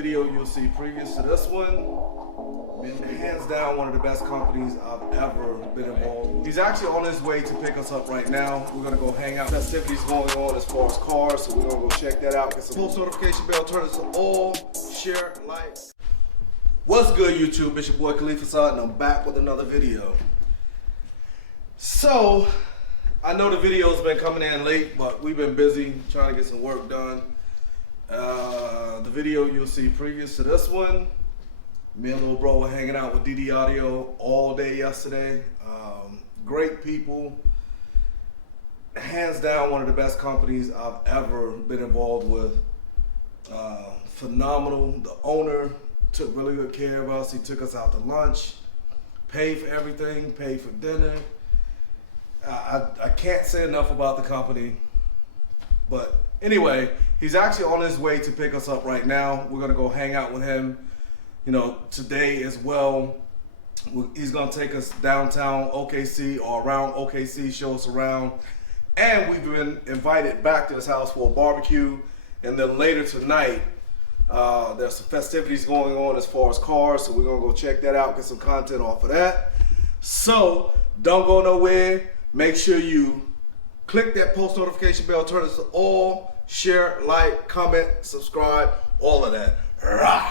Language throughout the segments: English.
video you'll see previous to this one, hands down one of the best companies I've ever been involved with. He's actually on his way to pick us up right now. We're gonna go hang out. Festivities going on as far as cars, so we're gonna go check that out. Get some post notification bell, turn it to all, share, like. What's good, YouTube? It's your boy Khalif Assad, and I'm back with another video. So, I know the video's been coming in late, but we've been busy trying to get some work done. The video you'll see previous to this one, me and little bro were hanging out with DD Audio all day yesterday. Great people. Hands down one of the best companies I've ever been involved with. Phenomenal. The owner took really good care of us. He took us out to lunch, paid for everything, paid for dinner. I can't say enough about the company. But anyway, he's actually on his way to pick us up right now. We're gonna go hang out with him, you know, today as well. He's gonna take us downtown OKC or around OKC, show us around. And we've been invited back to his house for a barbecue. And then later tonight, there's some festivities going on as far as cars. So we're gonna go check that out, get some content off of that. So don't go nowhere. Make sure you click that post notification bell, turn it to all, share, like, comment, subscribe, all of that. Rah!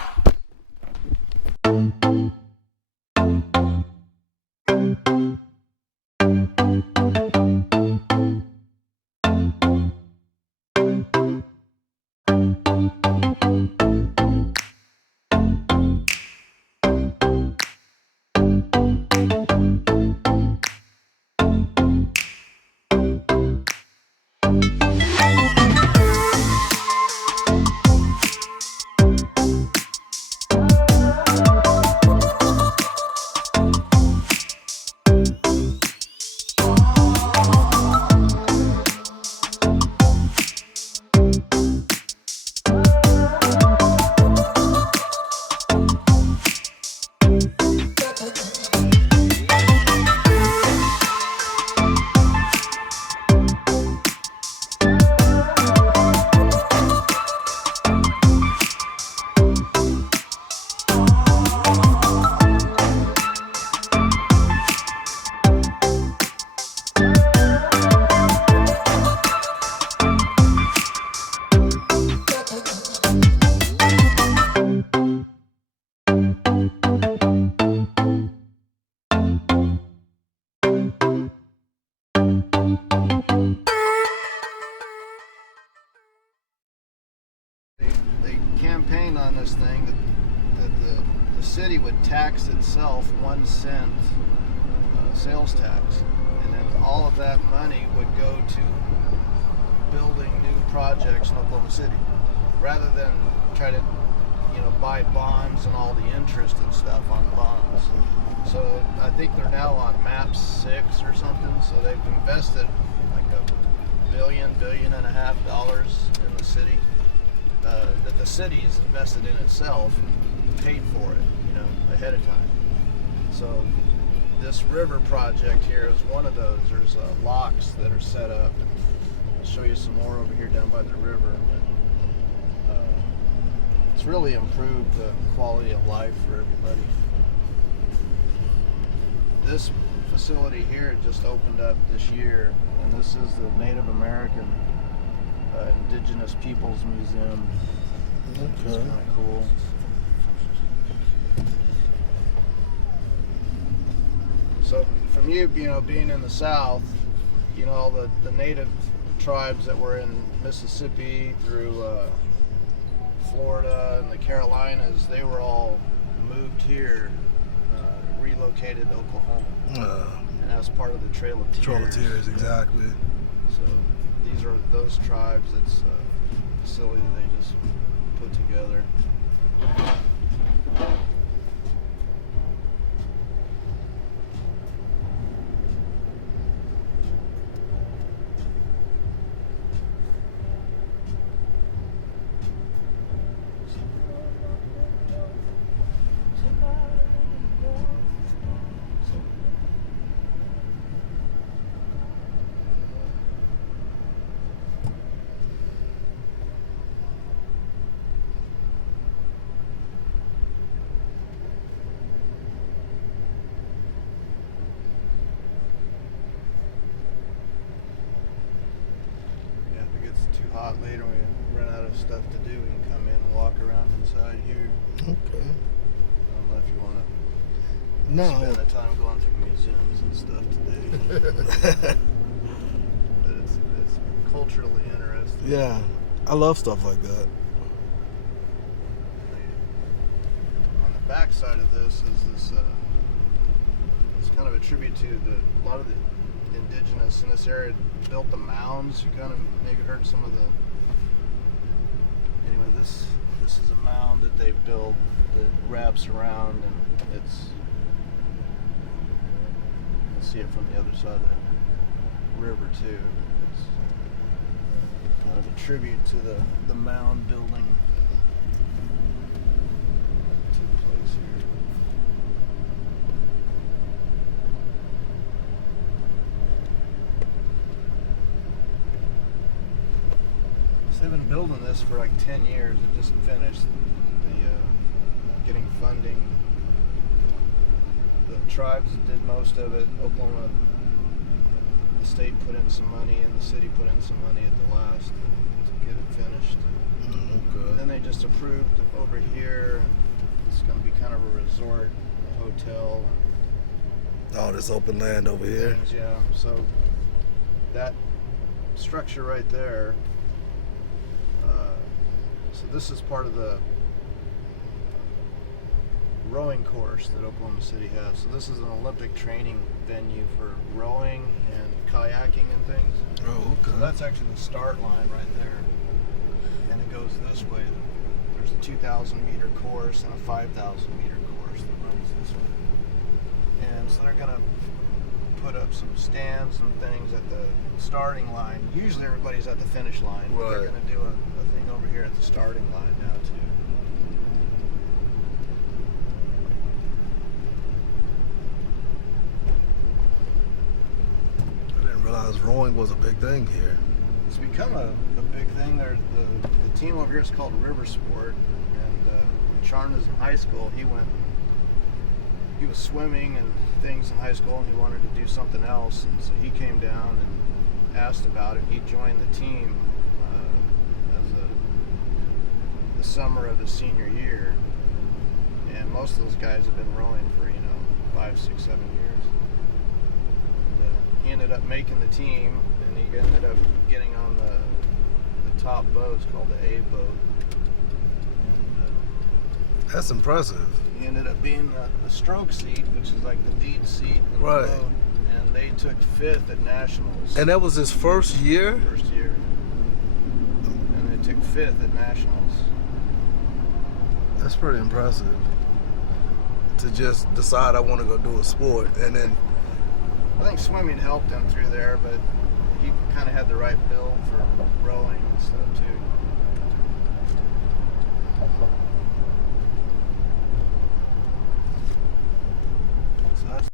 Campaign on this thing that the city would tax itself 1 cent sales tax, and then all of that money would go to building new projects in Oklahoma City, rather than try to buy bonds and all the interest and stuff on bonds. So I think they're now on map 6 or something. So they've invested like $1.5 billion in the city. That the city is invested in itself, paid for it, ahead of time. So this river project here is one of those. There's locks that are set up. I'll show you some more over here down by the river. It's really improved the quality of life for everybody. This facility here just opened up this year, and this is the Native American Indigenous Peoples Museum. Okay. It's kind of cool. So from you, being in the South, all the native tribes that were in Mississippi through Florida and the Carolinas, they were all moved here, relocated to Oklahoma. And that's part of the Trail of Tears. Trail of Tears, exactly. So these are those tribes. It's a facility that they just put together. hot later, when we run out of stuff to do, we can come in and walk around inside here. Okay. I don't know if you want to No. spend the time going through museums and stuff today. But it's culturally interesting. Yeah, I love stuff like that. On the back side of this is this. It's kind of a tribute to a lot of the indigenous in this area built the mounds. You kind of maybe heard some of the. Anyway, this is a mound that they built that wraps around, and it's. You can see it from the other side of the river too. It's kind of a tribute to the mound building. Took place here. So they've been building this for like 10 years. It just finished getting funding. The tribes did most of it. Oklahoma, the state put in some money, and the city put in some money at the last to get it finished. Okay. And then they just approved over here. It's going to be kind of a resort, a hotel. All this open land over here. Things, yeah. So that structure right there. So this is part of the rowing course that Oklahoma City has. So this is an Olympic training venue for rowing and kayaking and things. Oh, okay. So that's actually the start line right there. And it goes this way. There's a 2,000 meter course and a 5,000 meter course that runs this way. And so they're going to put up some stands and things at the starting line. Usually everybody's at the finish line. But they're Right. going to do a thing over here at the starting line now too. I didn't realize rowing was a big thing here. It's become a big thing. The team over here is called River Sport, and when Charn was in high school, he was swimming and things in high school, and he wanted to do something else, and so he came down and asked about it. He joined the team the summer of his senior year, and most of those guys have been rowing for 5, 6, 7 years. And, he ended up making the team, and he ended up getting on the top boat. It's called the A boat. And, That's impressive. he ended up being the stroke seat, which is like the lead seat in Right. the boat. And they took 5th at nationals. And that was his first year? First year. And they took 5th at nationals. That's pretty impressive. To just decide I want to go do a sport and then I think swimming helped him through there, but he kind of had the right build for rowing and stuff too. So that's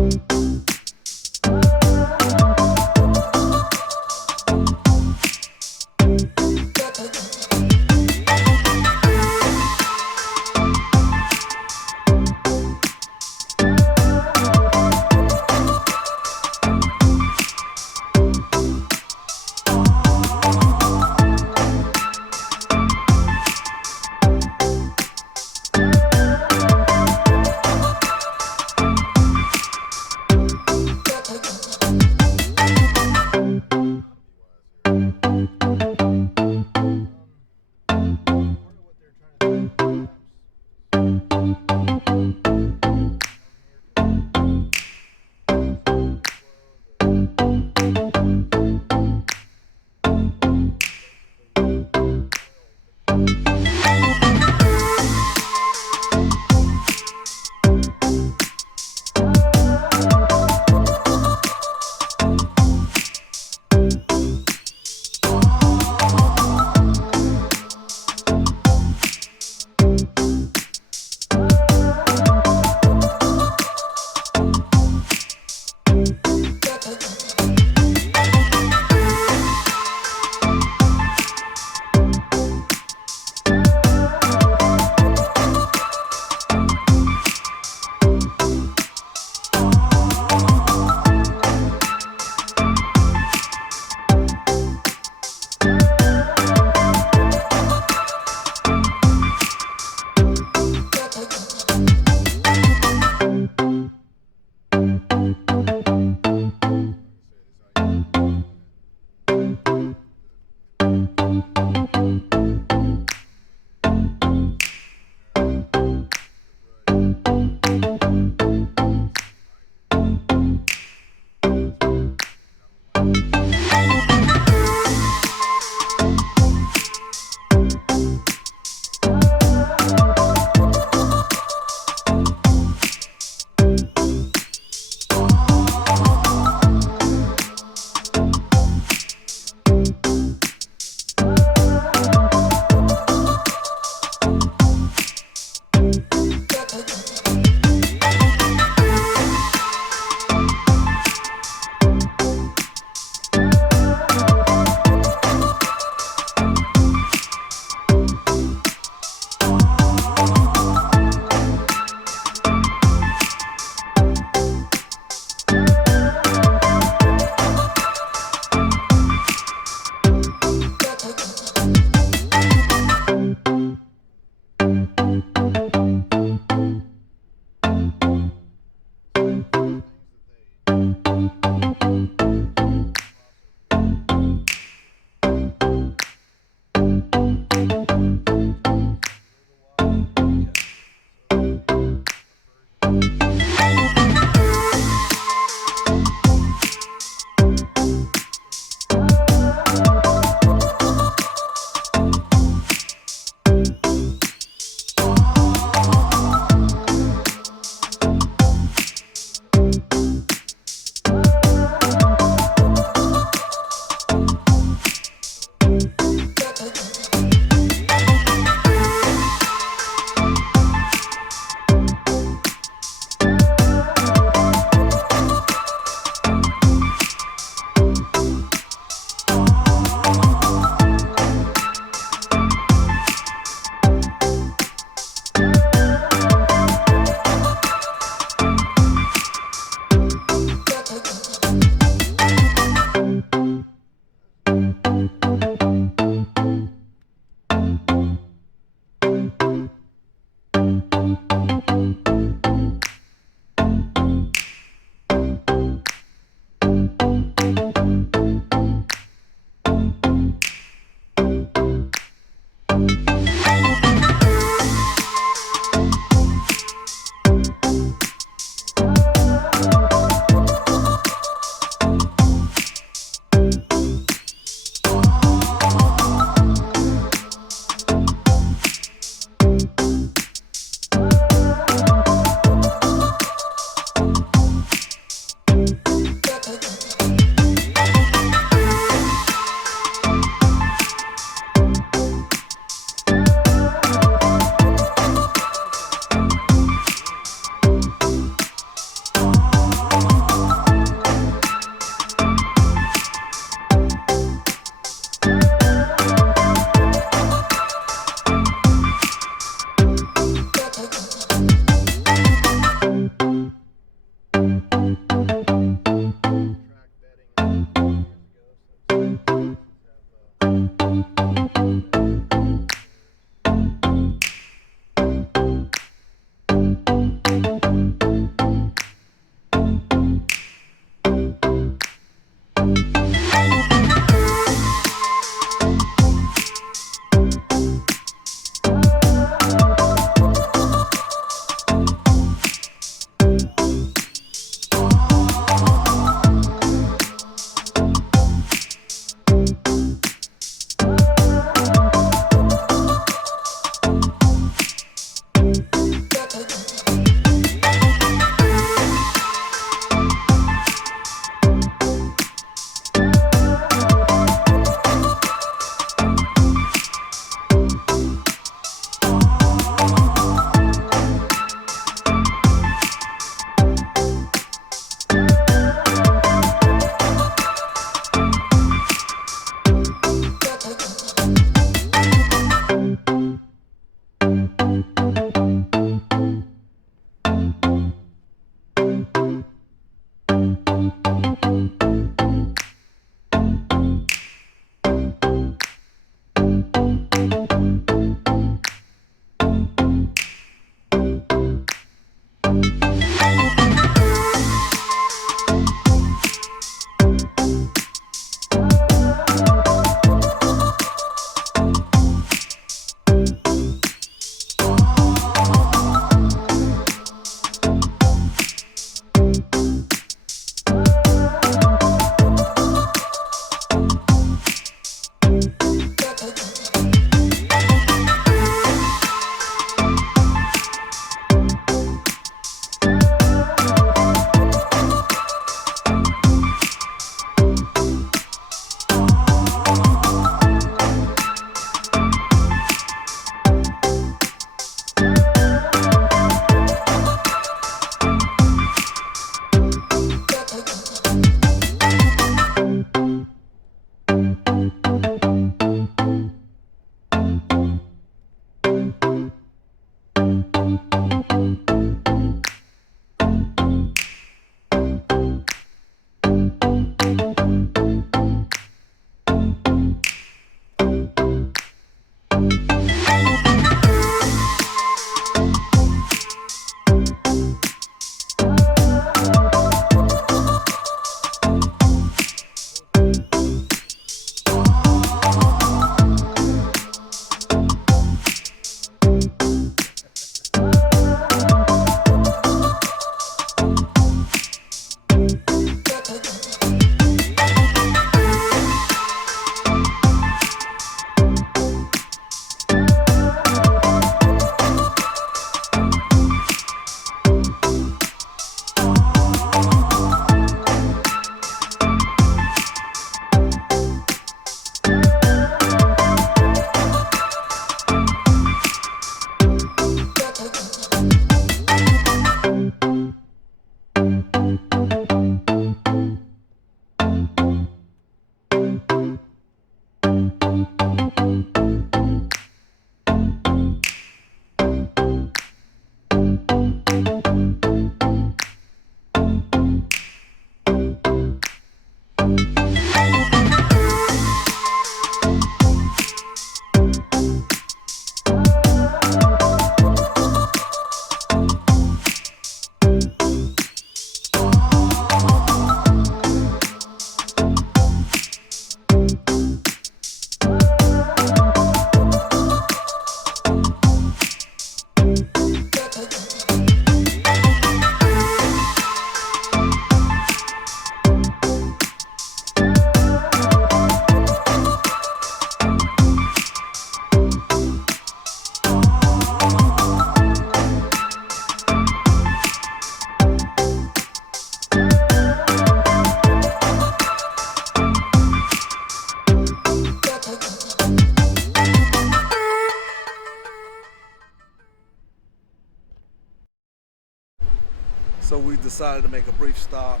So we decided to make a brief stop.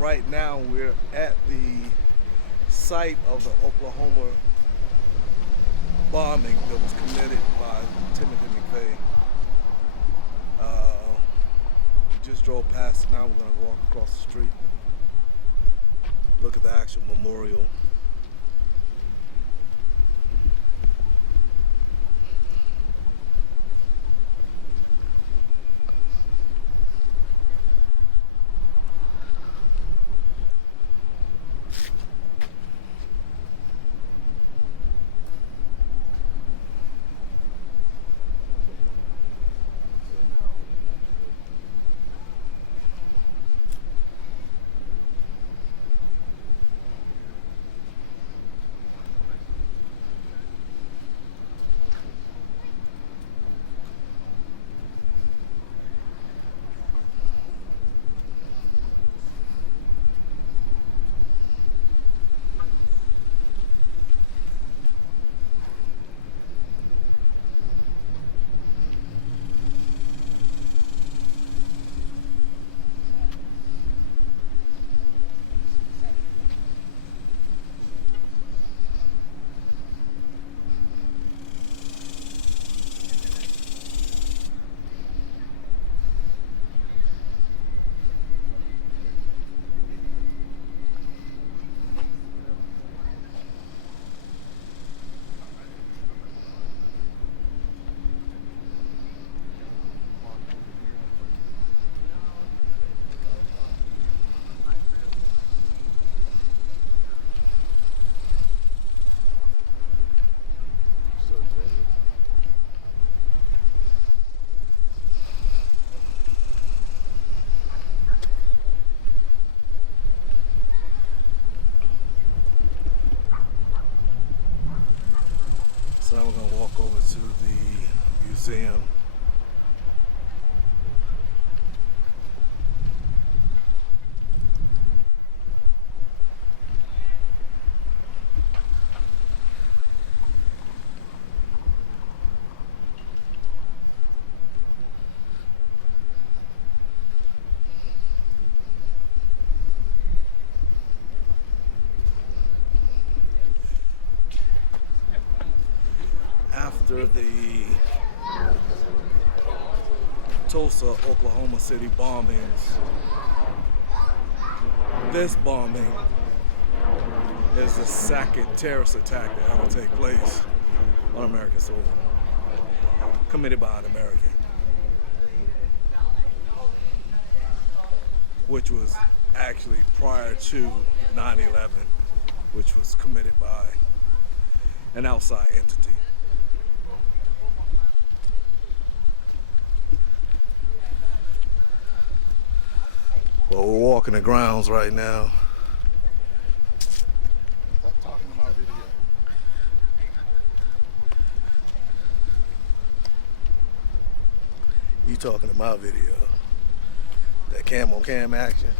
Right now we're at the site of the Oklahoma bombing that was committed by Timothy McVeigh. We just drove past it. Now we're going to walk across the street and look at the actual memorial. So now we're going to walk over to the museum. After the Tulsa, Oklahoma City bombings, this bombing is the second terrorist attack that ever take place on American soil, committed by an American, which was actually prior to 9/11, which was committed by an outside entity. Well, we're walking the grounds right now. Stop talking to my video. You talking to my video. That cam on cam action.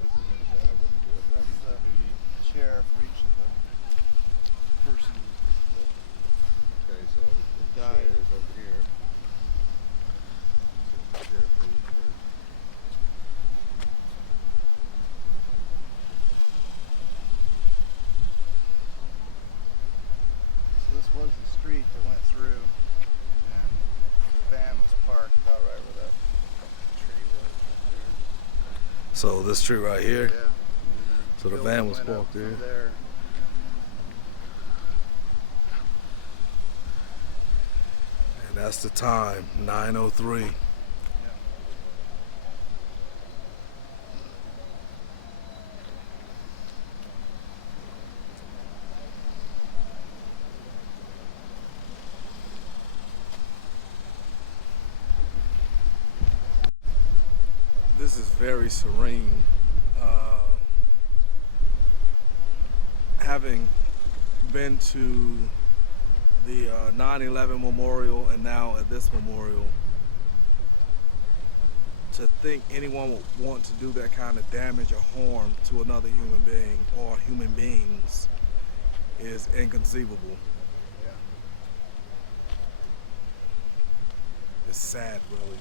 That's the chair for each of the person. Okay, so the Died. chair is over here. So the chair for each person. So this was the street that went through, and the van was parked about right where that tree was. So this tree right here. Yeah. So the van was parked there. There. And that's the time, 9:03. Yeah. This is very serene. Having been to the 9/11 memorial and now at this memorial, to think anyone would want to do that kind of damage or harm to another human being or human beings is inconceivable. Yeah. It's sad, really.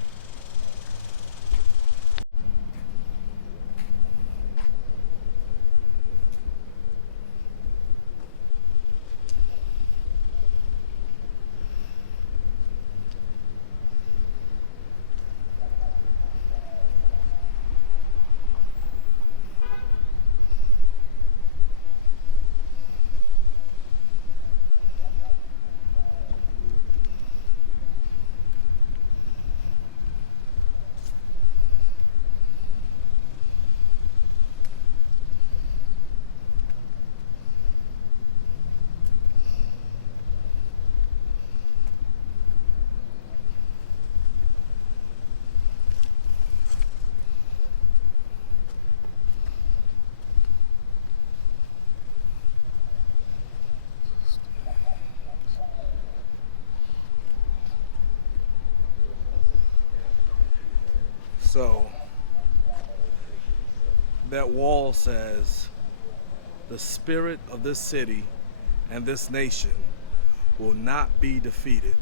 So that wall says, the spirit of this city and this nation will not be defeated.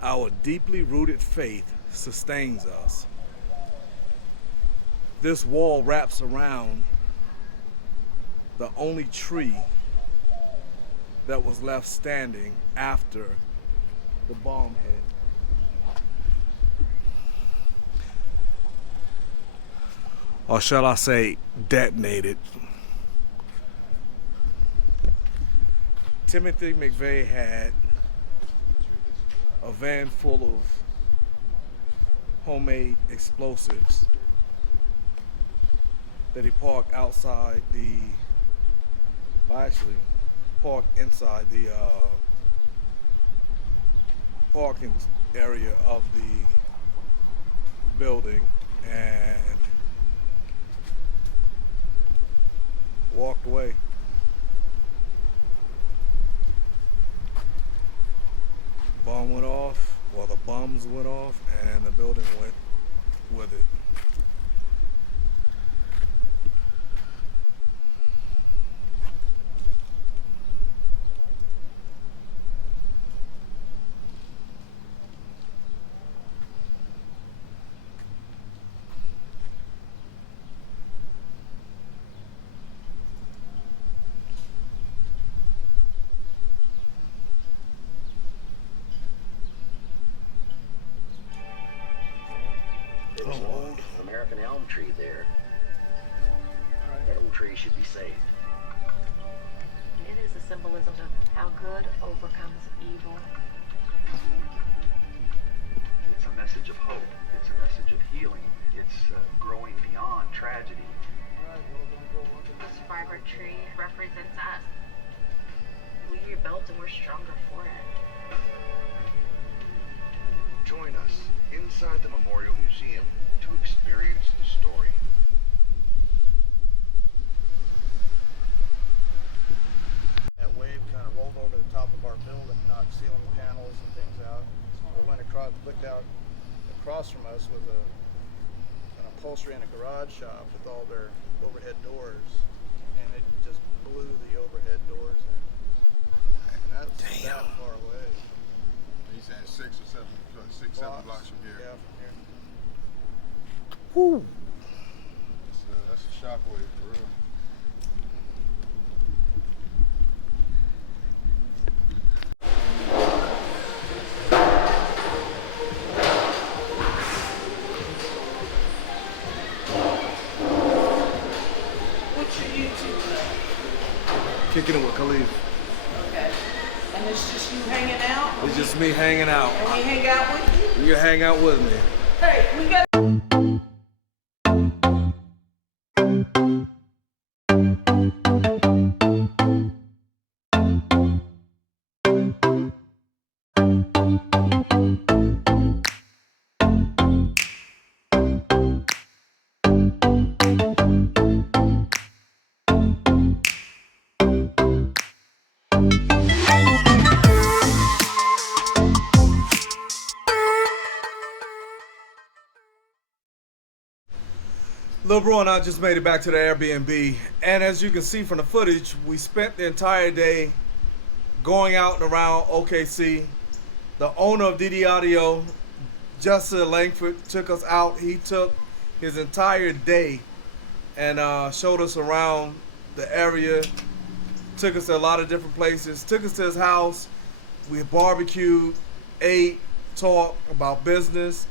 Our deeply rooted faith sustains us. This wall wraps around the only tree that was left standing after the bomb hit. Or shall I say, detonated. Timothy McVeigh had a van full of homemade explosives that he parked outside actually parked inside the parking area of the building, and walked away. Bomb went off, well, the bombs went off, and the building went with it. There's an old American elm tree there. That old tree should be saved. It is a symbolism of how good overcomes evil. It's a message of hope. It's a message of healing. It's growing beyond tragedy. This vibrant tree represents us. We rebuilt and we're stronger for it. Join us inside the Memorial Museum to experience the story. That wave kind of rolled over the top of our building, knocked ceiling panels and things out. We went across, looked out across from us was an upholstery and a garage shop with all their overhead doors, and it just blew the overhead doors in. And that's that far away. He's saying 7 blocks from here. Yeah, from here. Woo. That's a shockwave for real. What's your YouTube name? Kicking it with Khalif. Okay. And it's just you hanging out? It's just me hanging out. And we hang out with you? You hang out with me. Hey, we got Lil Bro and I just made it back to the Airbnb, and as you can see from the footage, we spent the entire day going out and around OKC. The owner of DD Audio Jassa Langford took us out. He took his entire day and showed us around the area. Took us to a lot of different places. Took us to his house. We barbecued, ate, talked about business,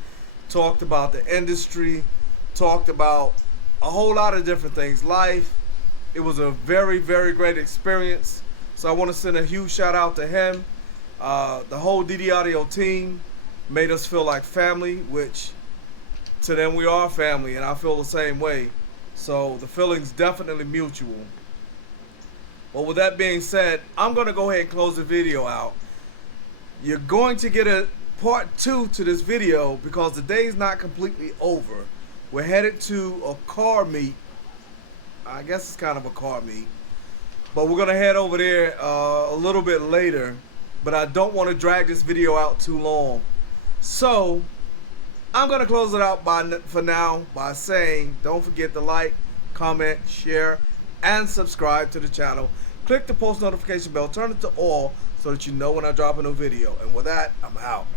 talked about the industry, talked about a whole lot of different things. Life. It was a very, very great experience. So I want to send a huge shout out to him. The whole DD Audio team made us feel like family, which to them we are family, and I feel the same way. So the feeling's definitely mutual. Well, with that being said, I'm going to go ahead and close the video out. You're going to get a part 2 to this video because the day's not completely over. We're headed to a car meet. I guess it's kind of a car meet. But we're going to head over there a little bit later. But I don't want to drag this video out too long. So, I'm going to close it out for now by saying don't forget to like, comment, share, and subscribe to the channel. Click the post notification bell, turn it to all so that you know when I drop a new video. And with that, I'm out.